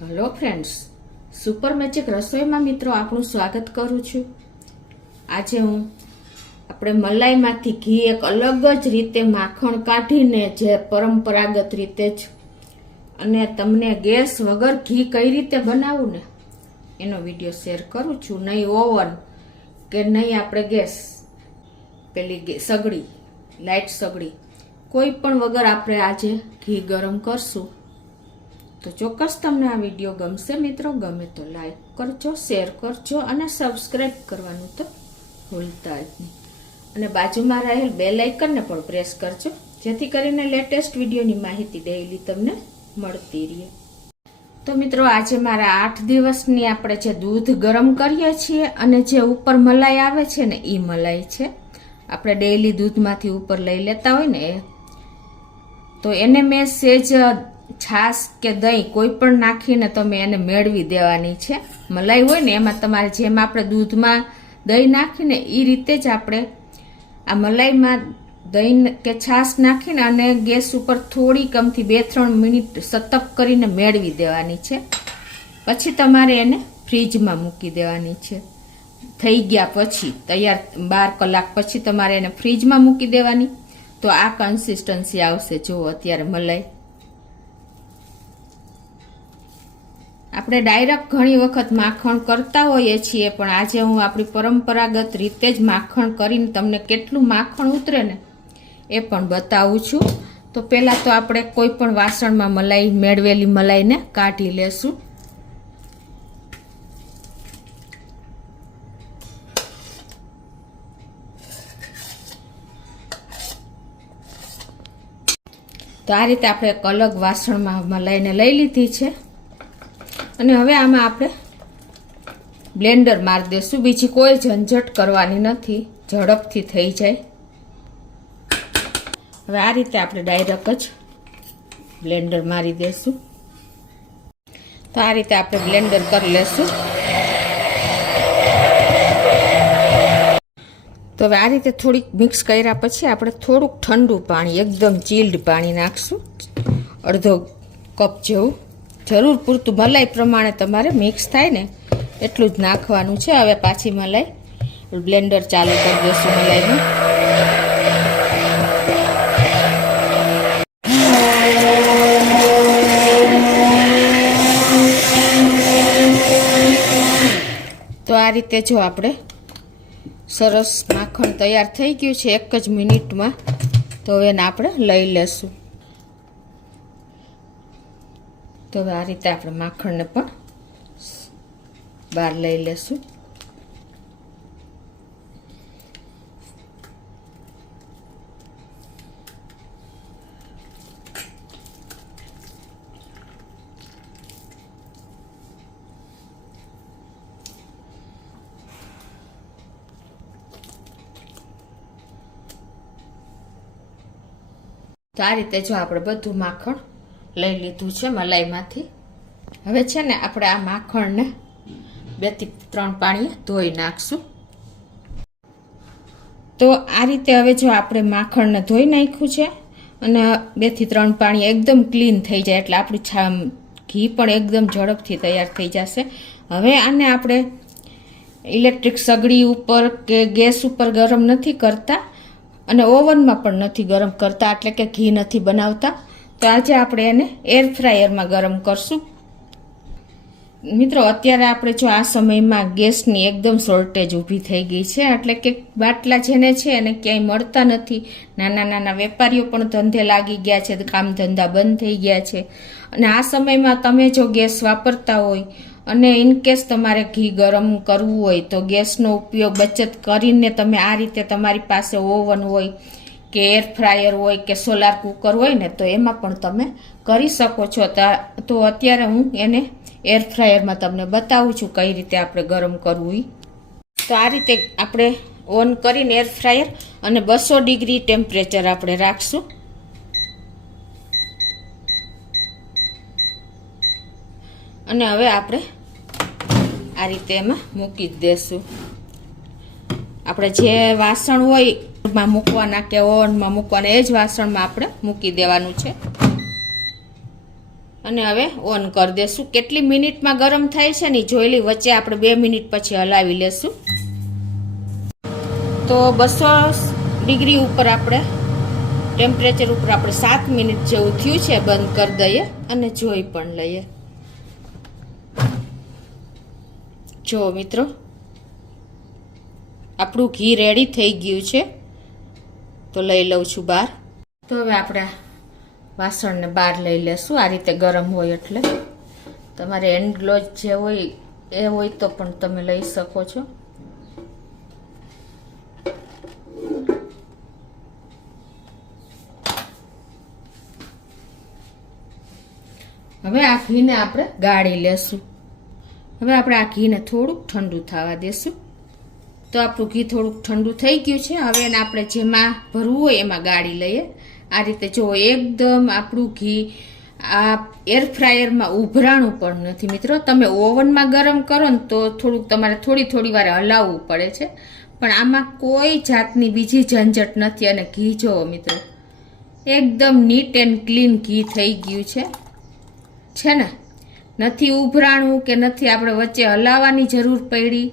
Hello friends, super magic રસોઈમાં મિત્રો આપણું સ્વાગત કરું છું। આજે હું આપણે મલાઈમાંથી ઘી એક અલગ જ રીતે માખણ કાઢીને જે પરંપરાગત રીતે જ અને તમને ગેસ વગર ઘી કઈ રીતે બનાવવું ને એનો વિડીયો શેર કરું છું। નહીં ઓવન કે નહીં આપણે ગેસ પેલી સગડી લાઇટ સગડી કોઈ પણ વગર આપણે આજે ઘી ગરમ કરશું। તો ચોક્કસ તમને આ વિડીયો ગમશે મિત્રો। ગમે તો લાઈક કરજો, શેર કરજો અને સબસ્ક્રાઈબ કરવાનું તો ભૂલતા જ નહીં અને બાજુમાં રહેલ બેલ આઇકનને પણ પ્રેસ કરજો જેથી કરીને લેટેસ્ટ વિડીયોની માહિતી ડેઈલી તમને મળતી રહે। તો મિત્રો આજે મારા 8 દિવસની આપણે જે દૂધ ગરમ કરીએ છીએ અને જે ઉપર મલાઈ આવે છે ને એ મલાઈ છે। આપણે ડેઈલી દૂધમાંથી ઉપર લઈ લેતા હોય ને તો એને મેં સેજ છાશ કે દહીં કોઈ પણ નાખીને તમે એને મેળવી દેવાની છે। મલાઈ હોય ને એમાં તમારે જેમ આપણે દૂધમાં દહીં નાખીને એ રીતે જ આપણે આ મલાઈમાં દહીં કે છાશ નાખીને અને ગેસ ઉપર થોડી કમથી 2-3 મિનિટ સતપ કરીને મેળવી દેવાની છે। પછી તમારે એને ફ્રીજમાં મૂકી દેવાની છે। થઈ ગયા પછી તૈયાર 12 કલાક પછી તમારે એને ફ્રીજમાં મૂકી દેવાની તો આ કન્સિસ્ટન્સી આવશે। જો અત્યારે મલાઈ આપણે ડાયરેક્ટ ઘણી વખત માખણ કરતા હોઈએ છીએ પણ આજે હું આપણી પરંપરાગત રીતે જ માખણ કરીને તમને કેટલું માખણ ઉતરે ને એ પણ બતાવું છું। તો પહેલાં તો આપણે કોઈ પણ વાસણમાં મલાઈ મેળવેલી મલાઈને કાઢી લેશું। તો આ રીતે આપણે એક અલગ વાસણમાં મલાઈને લઈ લીધી છે અને હવે આમાં આપણે બ્લેન્ડર મારી દેશું। બીજી કોઈ ઝંઝટ કરવાની નથી, ઝડપથી થઈ જાય। હવે આ રીતે આપણે ડાયરેક્ટ જ બ્લેન્ડર મારી દેશું। તો આ રીતે આપણે બ્લેન્ડર કરી લેશું। તો હવે આ રીતે થોડીક મિક્સ કર્યા પછી આપણે થોડુંક ઠંડુ પાણી એકદમ ચીલ્ડ પાણી નાખશું, અડધો કપ જેવું। જરૂર પૂરતું મલાઈ પ્રમાણે તમારે મિક્સ થાય ને એટલું જ નાખવાનું છે। હવે પાછી મલાઈ બ્લેન્ડર ચાલુ કરી દઈશું મલાઈનું। તો આ રીતે જો આપણે સરસ માખણ તૈયાર થઈ ગયું છે 1 જ મિનિટમાં। તો હવે એને આપણે લઈ લેશું। તો હવે આ રીતે આપણે માખણને પણ બહાર લઈ લેશું। તો આ રીતે જો આપણે બધું માખણ લઈ લીધું છે મલાઈમાંથી। હવે છે ને આપણે આ માખણને 2 થી 3 પાણીએ ધોઈ નાખશું। તો આ રીતે હવે જો આપણે માખણને ધોઈ નાખ્યું છે અને 2 થી 3 પાણી એકદમ ક્લીન થઈ જાય એટલે આપણું ઘી પણ એકદમ ઝડપથી તૈયાર થઈ જશે। હવે આને આપણે ઇલેક્ટ્રિક સગડી ઉપર કે ગેસ ઉપર ગરમ નથી કરતા અને ઓવનમાં પણ નથી ગરમ કરતા, એટલે કે ઘી નથી બનાવતા। તો આજે આપણે એને એર ફ્રાયરમાં ગરમ કરશું। મિત્રો અત્યારે આપણે જો આ સમયમાં ગેસની એકદમ શોર્ટેજ ઊભી થઈ ગઈ છે, એટલે કે બાટલા જેને છે એને ક્યાંય મળતા નથી। નાના નાના વેપારીઓ પણ ધંધે લાગી ગયા છે, કામ ધંધા બંધ થઈ ગયા છે। અને આ સમયમાં તમે જો ગેસ વાપરતા હોય અને ઇનકેસ તમારે ઘી ગરમ કરવું હોય તો ગેસનો ઉપયોગ બચત કરીને તમે આ રીતે તમારી પાસે ઓવન હોય કે એર ફ્રાયર હોય કે સોલાર કુકર હોય ને તો એમાં પણ તમે કરી શકો છો। તો અત્યારે હું એને એર ફ્રાયરમાં તમને બતાવું છું કઈ રીતે આપણે ગરમ કરવું। તો આ રીતે આપણે ઓન કરીને એર ફ્રાયર અને 200 ડિગ્રી ટેમ્પરેચર આપણે રાખશું। અને હવે આપણે આ રીતે એમાં મૂકી જ દેશું। આપણે જે વાસણ હોય માં મૂકવાના કે ઓવનમાં મૂકવાના એ જ વાસણમાં આપણે મૂકી દેવાનું છે। અને હવે ઓન કરી દેશું. કેટલી મિનિટમાં ગરમ થાય છે ને જોઈ લઈ. વચ્ચે આપણે 2 મિનિટ પછી હલાવી લેશું. તો 200 ડિગ્રી ઉપર આપણે ટેમ્પરેચર ઉપર આપણે 7 મિનિટ જેવું થયું છે. બંધ કરી દઈએ અને જોઈ પણ લઈએ. જો મિત્રો, આપણું ઘી રેડી થઈ ગયું છે. તો લઈ લઉં છું બહાર. તો હવે આપણે વાસણને બહાર લઈ લેશું. આ રીતે ગરમ હોય એટલે. તમારે હેન્ડ ગ્લોવ્સ જે હોય એ હોય તો પણ તમે લઈ શકો છો. હવે આ ઘીને આપણે ગાળી લેશું. હવે આપણે આ ઘીને થોડુંક ઠંડુ થવા દેશું. તો આપણું ઘી થોડુંક ઠંડુ થઈ ગયું છે. હવે એને આપણે જેમાં ભરવું હોય એમાં ગાળી લઈએ. આ રીતે જો એકદમ આપણું ઘી આ એર ફ્રાયરમાં ઉભરાણું પણ નથી મિત્રો. તમે ઓવનમાં ગરમ કરો ને તો થોડુંક તમારે થોડી વાર હલાવવું પડે છે. પણ આમાં કોઈ જાતની બીજી ઝંઝટ નથી. અને ઘી જોવો મિત્રો, એકદમ નીટ એન્ડ ક્લીન ઘી થઈ ગયું છે ને. નથી ઉભરાણું કે નથી આપણે વચ્ચે હલાવવાની જરૂર પડી.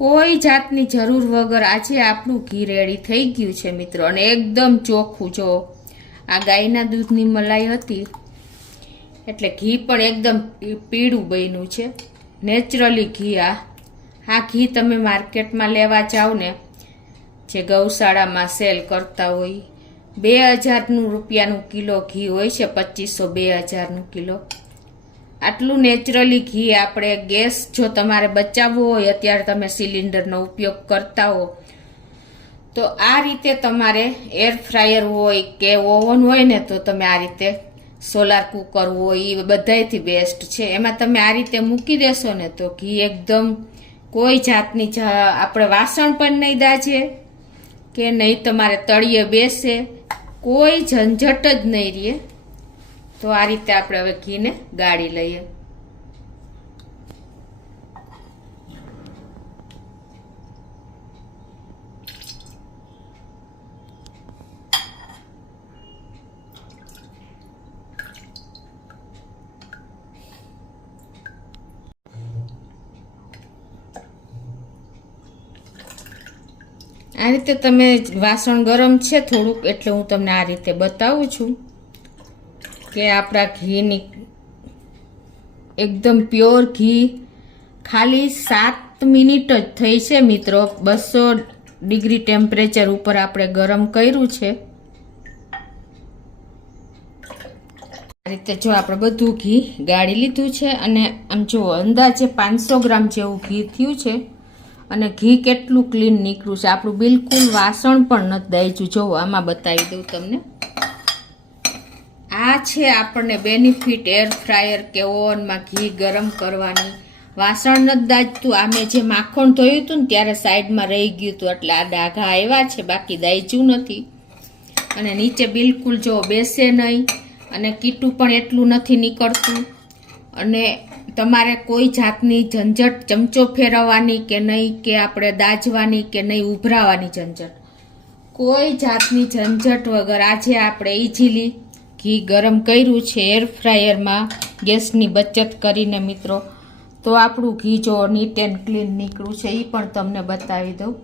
કોઈ જાતની જરૂર વગર આજે આપણું ઘી રેડી થઈ ગયું છે મિત્રો. અને એકદમ ચોખ્ખું. જો આ ગાયના દૂધની મલાઈ હતી એટલે ઘી પણ એકદમ પીળું બન્યું છે. નેચરલી ઘી. આ ઘી તમે માર્કેટમાં લેવા જાઓ ને, જે ગૌશાળામાં સેલ કરતા હોય, 2000 રૂપિયાનું કિલો ઘી હોય છે. 2500-2000 કિલો. આટલું નેચરલી ઘી આપણે ગેસ જો તમારે બચાવવો હોય, અત્યારે તમે સિલિન્ડરનો ઉપયોગ કરતા હો, તો આ રીતે તમારે એર ફ્રાયર હોય કે ઓવન હોય ને તો તમે આ રીતે સોલાર કુકર હોય એ બધાયથી બેસ્ટ છે. એમાં તમે આ રીતે મૂકી દેશો ને તો ઘી એકદમ કોઈ જાતની આપણે વાસણ પણ નહીં દાજે કે નહીં તમારે તળિયે બેસે. કોઈ ઝંઝટ જ નહીં રહે. તો આ રીતે આપણે હવે ઘીને ગાળી લઈએ. આ રીતે તમે વાસણ ગરમ છે થોડુંક એટલે હું તમને આ રીતે બતાવું છું કે આપણા ઘીની એકદમ પ્યોર ઘી ખાલી 7 મિનિટ જ થઈ છે મિત્રો. 200 ડિગ્રી ટેમ્પરેચર ઉપર આપણે ગરમ કર્યું છે. આ રીતે જો આપણે બધું ઘી ગાળી લીધું છે. અને આમ જો અંદાજે 500 ગ્રામ જેવું ઘી થયું છે. અને ઘી કેટલું ક્લીન નીકળ્યું છે. આપણું બિલકુલ વાસણ પણ નથી દાજ્યું. જો આમાં બતાવી દઉં તમને. આ છે આપણને બેનિફિટ એર ફ્રાયર કે ઓવનમાં ઘી ગરમ કરવાની. વાસણ નથી દાજતું. આ મેં જે માખણ ધોયું હતું ને ત્યારે સાઈડમાં રહી ગયું હતું એટલે આ ડાઘા આવ્યા છે, બાકી દાજ્યું નથી. અને નીચે બિલકુલ જો બેસે નહીં. અને કીટું પણ એટલું નથી નીકળતું. અને તમારે કોઈ જાતની ઝંઝટ ચમચો ફેરવવાની કે નહીં, કે આપણે દાજવાની કે નહીં, ઉભરાવાની ઝંઝટ, કોઈ જાતની ઝંઝટ વગર આજે આપણે ઇઝીલી ઘી ગરમ કર્યું છે એર ફ્રાયરમાં ગેસની બચત કરીને મિત્રો. તો આપણું ઘી જો નીટ એન્ડ ક્લીન નીકળ્યું છે એ પણ તમને બતાવી દઉં.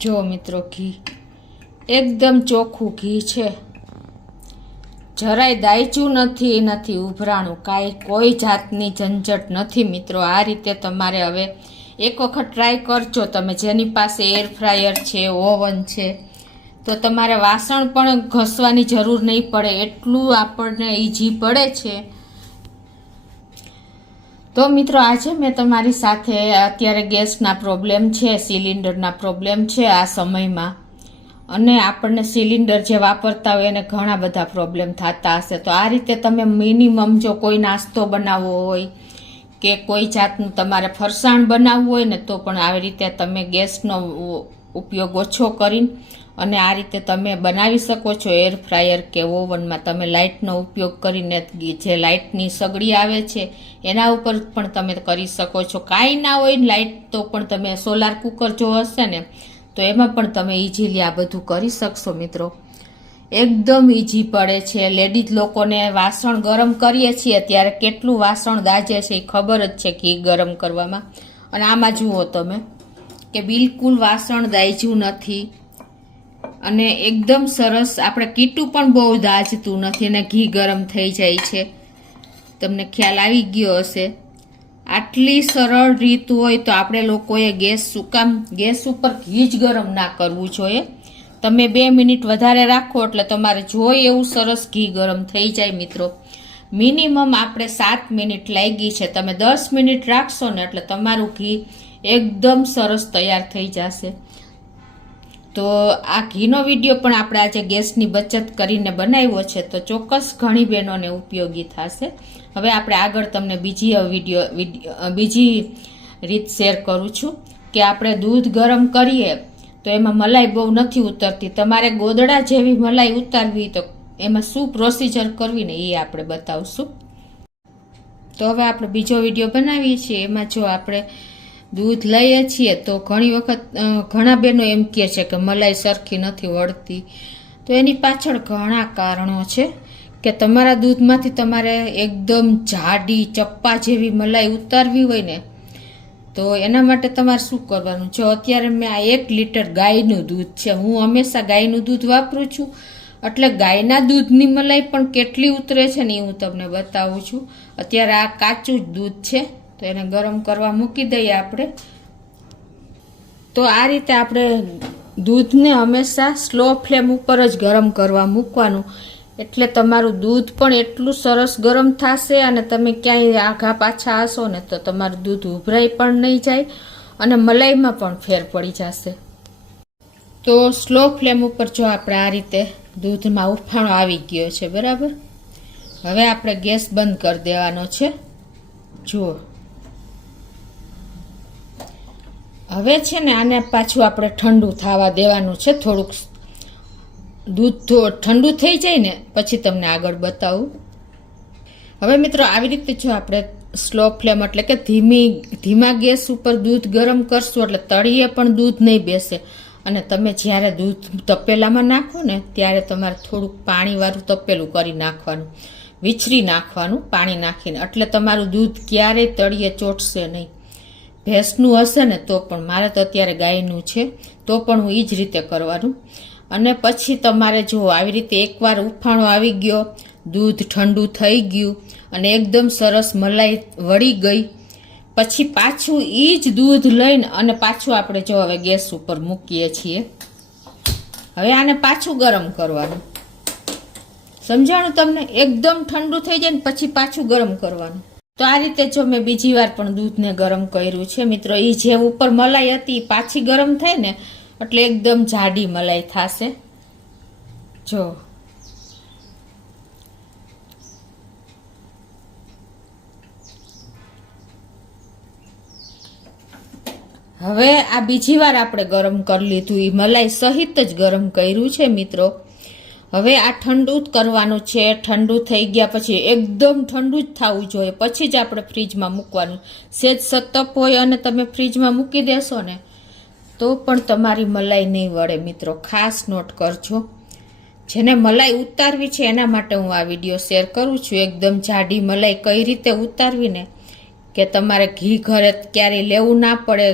જો મિત્રો, ઘી એકદમ ચોખ્ખું ઘી છે. જરાય દાયચું નથી ઉભરાણું, કાંઈ કોઈ જાતની ઝંઝટ નથી મિત્રો. આ રીતે તમારે હવે એક વખત ટ્રાય કરજો તમે. જેની પાસે એર ફ્રાયર છે, ઓવન છે, તો તમારે વાસણ પણ ઘસવાની જરૂર નહીં પડે. એટલું આપણને ઈઝી પડે છે. તો મિત્રો, આજે મેં તમારી સાથે અત્યારે ગેસના પ્રોબ્લેમ છે, સિલિન્ડરના પ્રોબ્લેમ છે આ સમયમાં, અને આપણને સિલિન્ડર જે વાપરતા હોય એને ઘણા બધા પ્રોબ્લેમ થતા હશે. તો આ રીતે તમે મિનિમમ જો કોઈ નાસ્તો બનાવવો હોય કે કોઈ જાતનું તમારે ફરસાણ બનાવવું હોય ને તો પણ આવી રીતે તમે ગેસનો ઉપયોગ ઓછો કરીને અને આ રીતે તમે બનાવી શકો છો. એર ફ્રાયર કે ઓવનમાં તમે લાઇટનો ઉપયોગ કરીને જે લાઇટની સગડી આવે છે એના ઉપર પણ તમે કરી શકો છો. કાંઈ ના હોય લાઇટ તો પણ તમે સોલાર કુકર જો હશે ને તો એમાં પણ તમે ઇઝીલી આ બધું કરી શકશો મિત્રો. એકદમ ઈઝી પડે છે. લેડીઝ લોકોને વાસણ ગરમ કરીએ છીએ ત્યારે કેટલું વાસણ દાજે છે એ ખબર જ છે ઘી ગરમ કરવામાં. અને આમાં જુઓ તમે કે બિલકુલ વાસણ દાજ્યું નથી અને એકદમ સરસ. આપણે કીટું પણ બહુ દાજતું નથી અને ઘી ગરમ થઈ જાય છે. તમને ખ્યાલ આવી ગયો હશે. આટલી સરળ રીત હોય તો આપણે લોકોએ ગેસ ઉપર ઘી જ ગરમ ના કરવું જોઈએ. તમે 2 મિનિટ વધારે રાખો એટલે તમારે જોઈએ એવું સરસ ઘી ગરમ થઈ જાય મિત્રો. મિનિમમ આપણે 7 મિનિટ લાગી છે. તમે 10 મિનિટ રાખશો ને એટલે તમારું ઘી એકદમ સરસ તૈયાર થઈ જશે. તો આ ઘીનો વિડીયો પણ આપણે આજે ગેસની બચત કરીને બનાવ્યો છે તો ચોક્કસ ઘણી બહેનોને ઉપયોગી થશે. હવે આપણે આગળ તમને બીજી રીત શેર કરું છું કે આપણે દૂધ ગરમ કરીએ તો એમાં મલાઈ બહુ નથી ઉતરતી. તમારે ગોદડા જેવી મલાઈ ઉતારવી તો એમાં શું પ્રોસિજર કરવી ને એ આપણે બતાવશું. તો હવે આપણે બીજો વિડીયો બનાવીએ છીએ. એમાં જો આપણે દૂધ લઈએ છીએ તો ઘણી વખત ઘણા બહેનો એમ કહે છે કે મલાઈ સરખી નથી વળતી. તો એની પાછળ ઘણા કારણો છે કે તમારા દૂધમાંથી તમારે એકદમ જાડી ચપ્પા જેવી મલાઈ ઉતારવી હોય ને તો એના માટે તમારે શું કરવાનું. જો અત્યારે મેં આ 1 લીટર ગાયનું દૂધ છે. હું હંમેશા ગાયનું દૂધ વાપરું છું એટલે ગાયના દૂધની મલાઈ પણ કેટલી ઉતરે છે ને એ હું તમને બતાવું છું. અત્યારે આ કાચું જ દૂધ છે તો એને ગરમ કરવા મૂકી દઈએ આપણે. તો આ રીતે આપણે દૂધને હંમેશા સ્લો ફ્લેમ ઉપર જ ગરમ કરવા મૂકવાનું એટલે તમારું દૂધ પણ એટલું સરસ ગરમ થશે અને તમે ક્યાંય આઘા પાછા હશો ને તો તમારું દૂધ ઉભરાઈ પણ નહીં જાય અને મલાઈમાં પણ ફેર પડી જશે. તો સ્લો ફ્લેમ ઉપર જો આપણે આ રીતે દૂધમાં ઉફાણો આવી ગયો છે બરાબર. હવે આપણે ગેસ બંધ કરી દેવાનો છે. જુઓ હવે છે ને આને પાછું આપણે ઠંડુ થવા દેવાનું છે. થોડુંક દૂધ ઠંડુ થઈ જાય ને પછી તમને આગળ બતાવું. હવે મિત્રો આવી રીતે જો આપણે સ્લો ફ્લેમ એટલે કે ધીમા ગેસ ઉપર દૂધ ગરમ કરશું એટલે તળિયે પણ દૂધ નહીં બેસે. અને તમે જ્યારે દૂધ તપેલામાં નાખો ને ત્યારે તમારે થોડુંક પાણીવાળું તપેલું કરી નાખવાનું, વિછરી નાખવાનું પાણી નાખીને, એટલે તમારું દૂધ ક્યારેય તળિયે ચોટશે નહીં. ભેંસનું હશે ને તો પણ, મારે તો અત્યારે ગાયનું છે તો પણ હું એ જ રીતે કરવાનું. અને પછી તમારે જો આવી રીતે એકવાર ઉફાણો આવી ગયો, દૂધ ઠંડુ થઈ ગયું અને એકદમ સરસ મલાઈ વળી ગઈ, પછી પાછું એ જ દૂધ લઈને અને પાછું આપણે જો હવે ગેસ ઉપર મૂકીએ છીએ. હવે આને પાછું ગરમ કરવાનું. સમજાણું તમને? એકદમ ઠંડુ થઈ જાય ને પછી પાછું ગરમ કરવાનું. તો આ રીતે જો મેં બીજી વાર પણ દૂધને ગરમ કર્યું છે મિત્રો. એ જે ઉપર મલાઈ હતી પાછી ગરમ થાય ને એટલે એકદમ જાડી મલાઈ થશે. જો હવે આ બીજી વાર આપણે ગરમ કરી લીધું, એ મલાઈ સહિત જ ગરમ કર્યું છે મિત્રો. હવે આ ઠંડુ જ કરવાનું છે. ઠંડુ થઈ ગયા પછી એકદમ ઠંડુ જ થવું જોઈએ, પછી જ આપણે ફ્રીજમાં મૂકવાનું. સેજ સતપ હોય અને તમે ફ્રીજમાં મૂકી દેશો ને તો પણ તમારી મલાઈ નહીં વળે મિત્રો. ખાસ નોટ કરજો. જેને મલાઈ ઉતારવી છે એના માટે હું આ વિડીયો શેર કરું છું. એકદમ જાડી મલાઈ કઈ રીતે ઉતારવી ને કે તમારે ઘી ઘરે ક્યારેય લેવું ના પડે,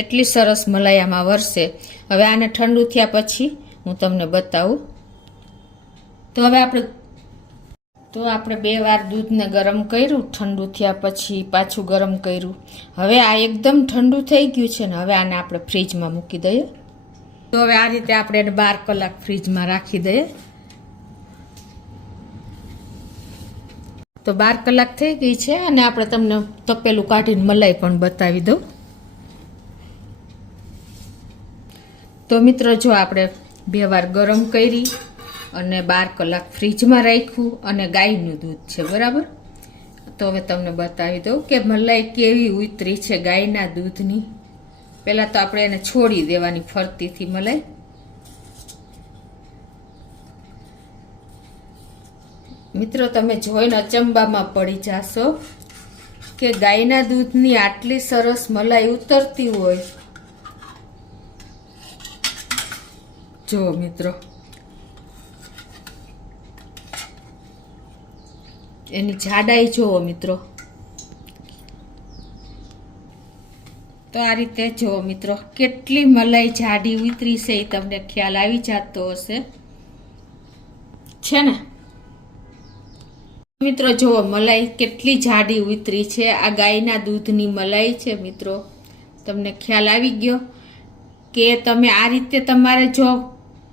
એટલી સરસ મલાઈ આમાં વરસે. હવે આને ઠંડુ થયા પછી હું તમને બતાવું. તો હવે આપણે 2 વાર દૂધને ગરમ કર્યું, ઠંડુ થયા પછી પાછું ગરમ કર્યું. હવે આ એકદમ ઠંડુ થઈ ગયું છે ને હવે આને આપણે ફ્રીજમાં મૂકી દઈએ. તો હવે આ રીતે આપણે એને 12 કલાક ફ્રીજમાં રાખી દઈએ. તો 12 કલાક થઈ ગઈ છે અને આપણે તમને તપેલું કાઢીને મલાઈ પણ બતાવી દઉં. તો મિત્રો જો આપણે 2 વાર ગરમ કરી અને 12 કલાક ફ્રીજમાં રાખ્યું અને ગાયનું દૂધ છે બરાબર. તો હવે તમને બતાવી દઉં કે મલાઈ કેવી ઉતરી છે ગાયના દૂધની. પહેલાં તો આપણે એને છોડી દેવાની ફરતીથી મલાઈ. મિત્રો તમે જોઈને અચંબામાં પડી જાશો કે ગાયના દૂધની આટલી સરસ મલાઈ ઉતરતી હોય. જો મિત્રો એની જાડાઈ જુઓ મિત્રો. તો આ રીતે જુઓ મિત્રો, કેટલી મલાઈ જાડી ઉતરી છે એ તમને ખ્યાલ આવી જતો હશે છે ને મિત્રો. જુઓ મલાઈ કેટલી જાડી ઉતરી છે. આ ગાયના દૂધની મલાઈ છે મિત્રો. તમને ખ્યાલ આવી ગયો કે તમે આ રીતે તમારે જો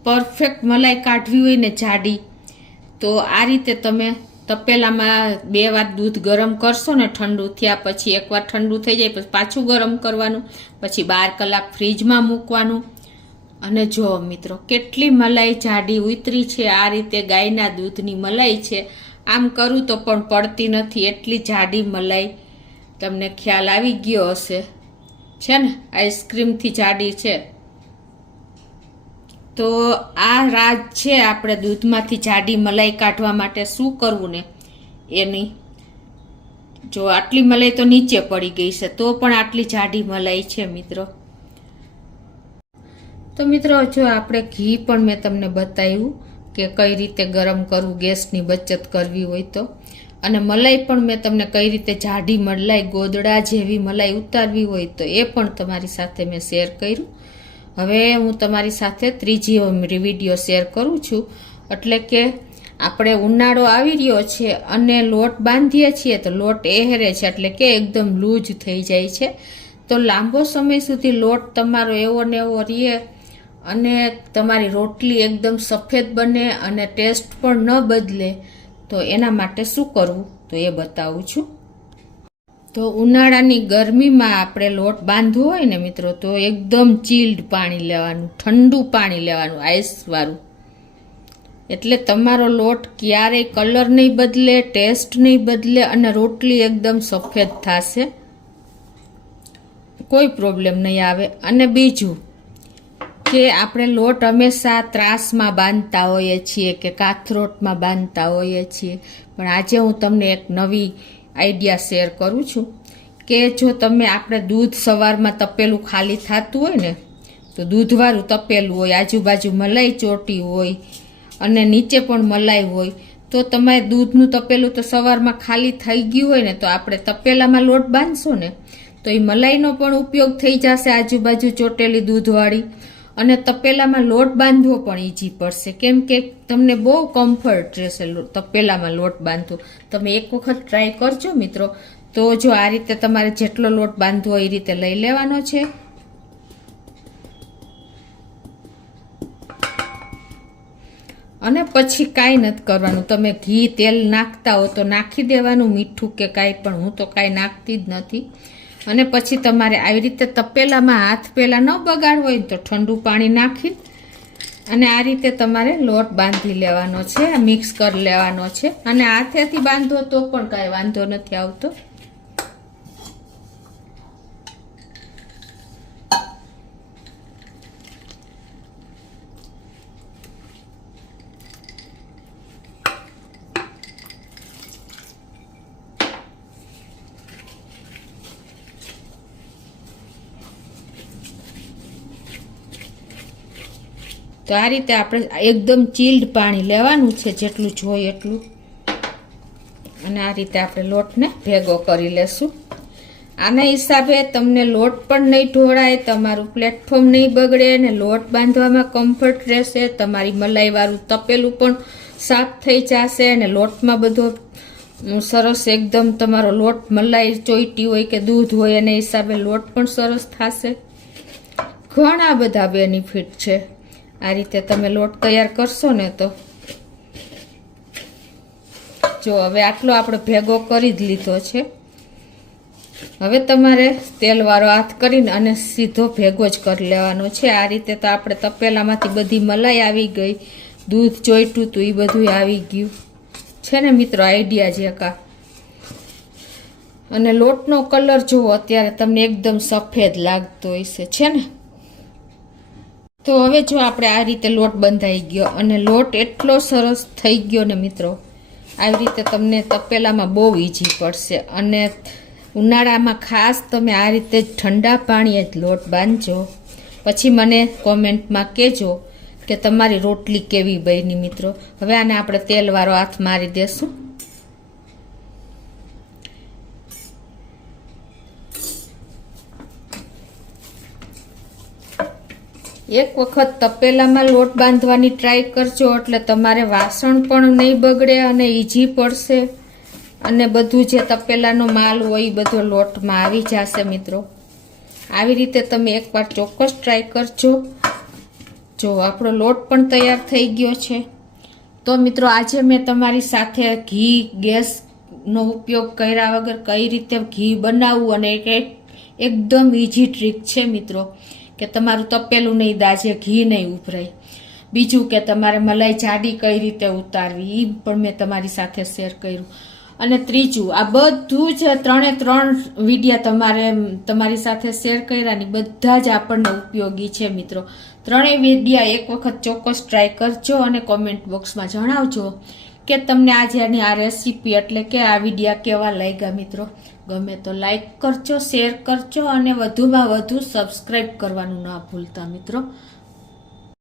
પરફેક્ટ મલાઈ કાઢવી હોય ને જાડી, તો આ રીતે તમે તપેલામાં 2 વાર દૂધ ગરમ કરશો ને, ઠંડુ થયા પછી એકવાર ઠંડુ થઈ જાય પછી પાછું ગરમ કરવાનું, પછી 12 કલાક ફ્રીજમાં મૂકવાનું. અને જો મિત્રો કેટલી મલાઈ જાડી ઉતરી છે. આ રીતે ગાયના દૂધની મલાઈ છે. આમ કરું તો પણ પડતી નથી, એટલી જાડી મલાઈ. તમને ખ્યાલ આવી ગયો હશે છે ને, આઈસ્ક્રીમથી જાડી છે. તો આ રાજ છે આપણે દૂધમાંથી જાડી મલાઈ કાઢવા માટે શું કરવું ને એની. જો આટલી મલાઈ તો નીચે પડી ગઈ છે, તો પણ આટલી જાડી મલાઈ છે મિત્રો. તો મિત્રો જો આપણે ઘી પણ મેં તમને બતાવ્યું કે કઈ રીતે ગરમ કરવું, ગેસની બચત કરવી હોય તો. અને મલાઈ પણ મેં તમને કઈ રીતે જાડી મલાઈ, ગોદડા જેવી મલાઈ ઉતારવી હોય તો એ પણ તમારી સાથે મેં શેર કર્યું. હવે હું તમારી સાથે ત્રીજી વિડીયો શેર કરું છું. એટલે કે આપણે ઉનાળો આવી રહ્યો છે અને લોટ બાંધીએ છીએ તો લોટ એહરે છે, એટલે કે એકદમ લૂઝ થઈ જાય છે. તો લાંબો સમય સુધી લોટ તમારો એવો ને એવો રહે અને તમારી રોટલી એકદમ સફેદ બને અને ટેસ્ટ પણ ન બદલે, તો એના માટે શું કરવું તો એ બતાવું છું. તો ઉનાળાની ગરમીમાં આપણે લોટ બાંધવો હોય ને મિત્રો, તો એકદમ ચીલ્ડ પાણી લેવાનું, ઠંડુ પાણી લેવાનું, આઈસવાળું. એટલે તમારો લોટ ક્યારેય કલર નહીં બદલે, ટેસ્ટ નહીં બદલે અને રોટલી એકદમ સફેદ થશે, કોઈ પ્રોબ્લેમ નહીં આવે. અને બીજું કે આપણે લોટ હંમેશા ત્રાસમાં બાંધતા હોઈએ છીએ કે કાથરોટમાં બાંધતા હોઈએ છીએ, પણ આજે હું તમને એક નવી આઈડિયા શેર કરું છું કે જો તમે આપણે દૂધ સવારમાં તપેલું ખાલી થતું હોય ને, તો દૂધવાળું તપેલું હોય, આજુબાજુ મલાઈ ચોટી હોય અને નીચે પણ મલાઈ હોય, તો તમારે દૂધનું તપેલું તો સવારમાં ખાલી થઈ ગયું હોય ને, તો આપણે તપેલામાં લોટ બાંધશો ને તો એ મલાઈનો પણ ઉપયોગ થઈ જશે, આજુબાજુ ચોટેલી દૂધવાળી. અને તપેલામાં લોટ બાંધવો પણ ઈઝી પડશે, કેમ કે તમને બહુ કમ્ફર્ટ રહેશે તપેલામાં લોટ બાંધવો. તમે એક વખત ટ્રાય કરજો મિત્રો. તો જો આ રીતે તમારે જેટલો લોટ બાંધવો એ રીતે લઈ લેવાનો છે. અને પછી કાંઈ નથી કરવાનું. તમે ઘી તેલ નાખતા હો તો નાખી દેવાનું, મીઠું કે કાંઈ, પણ હું તો કાંઈ નાખતી જ નથી. અને પછી તમારે આવી રીતે તપેલામાં હાથ પહેલાં ન બગાડવો હોય તો ઠંડુ પાણી નાખી અને આ રીતે તમારે લોટ બાંધી લેવાનો છે, મિક્સ કરી લેવાનો છે. અને હાથેથી બાંધો તો પણ કાંઈ વાંધો નથી આવતો. તો આ રીતે આપણે એકદમ ચીલ્ડ પાણી લેવાનું છે, જેટલું જોઈએ એટલું. અને આ રીતે આપણે લોટને ભેગો કરી લેશું. આના હિસાબે તમને લોટ પણ નહીં ઢોળાય, તમારું પ્લેટફોર્મ નહીં બગડે અને લોટ બાંધવામાં કમ્ફર્ટ રહેશે. તમારી મલાઈવાળું તપેલું પણ સાફ થઈ જશે અને લોટમાં બધો સરસ એકદમ તમારો લોટ મલાઈ ચોઈટી હોય કે દૂધ હોય એના હિસાબે લોટ પણ સરસ થશે. ઘણા બધા બેનિફિટ છે. આ રીતે તમે લોટ તૈયાર કરશો ને તો જો હવે આટલો આપણે ભેગો કરી જ લીધો છે. હવે તમારે તેલવાળો હાથ કરીને અને સીધો ભેગો જ કરી લેવાનો છે. આ રીતે તો આપણે તપેલામાંથી બધી મલાઈ આવી ગઈ, દૂધ જોઈતું હતું એ બધું આવી ગયું છે ને મિત્રો, આઈડિયા જે કા. અને લોટનો કલર જુઓ અત્યારે તમને એકદમ સફેદ લાગતો હશે છે ને. તો હવે જો આપણે આ રીતે લોટ બંધાઈ ગયો અને લોટ એટલો સરસ થઈ ગયો ને મિત્રો, આવી રીતે તમને તપેલામાં બહુ ઈઝી પડશે. અને ઉનાળામાં ખાસ તમે આ રીતે જ ઠંડા પાણીએ જ લોટ બાંધજો, પછી મને કોમેન્ટમાં કહેજો કે તમારી રોટલી કેવી બની મિત્રો. હવે આને આપણે તેલવાળો હાથ મારી દેશું. એક વખત તપેલામાં લોટ બાંધવાની ટ્રાય કરજો, એટલે તમારે વાસણ પણ નહીં બગડે અને ઈઝી પડશે, અને બધું જે તપેલાનો માલ હોય એ બધો લોટમાં આવી જશે મિત્રો. આવી રીતે તમે એકવાર ચોક્કસ ટ્રાય કરજો. જો આપણો લોટ પણ તૈયાર થઈ ગયો છે. તો મિત્રો આજે મેં તમારી સાથે ઘી ગેસનો ઉપયોગ કર્યા વગર કઈ રીતે ઘી બનાવવું, અને એકદમ ઈઝી ટ્રીક છે મિત્રો, કે તમારું તપેલું નહીં દાજે, ઘી નહીં ઉભરાય. બીજું કે તમારે મલાઈ જાડી કઈ રીતે ઉતારવી એ પણ મેં તમારી સાથે શેર કર્યું. અને ત્રીજું, આ બધું જ 3 વિડીયા તમારી સાથે શેર કર્યા, બધા જ આપણને ઉપયોગી છે મિત્રો. 3 વિડીયા એક વખત ચોક્કસ ટ્રાય કરજો અને કોમેન્ટ બોક્સમાં જણાવજો કે તમને આજની આ રેસીપી એટલે કે આ વિડીયા કેવા લાગ્યા મિત્રો. ગમે તો લાઈક કરજો, શેર કરજો અને વધુમાં વધુ સબસ્ક્રાઈબ કરવાનું ના ભૂલતા મિત્રો.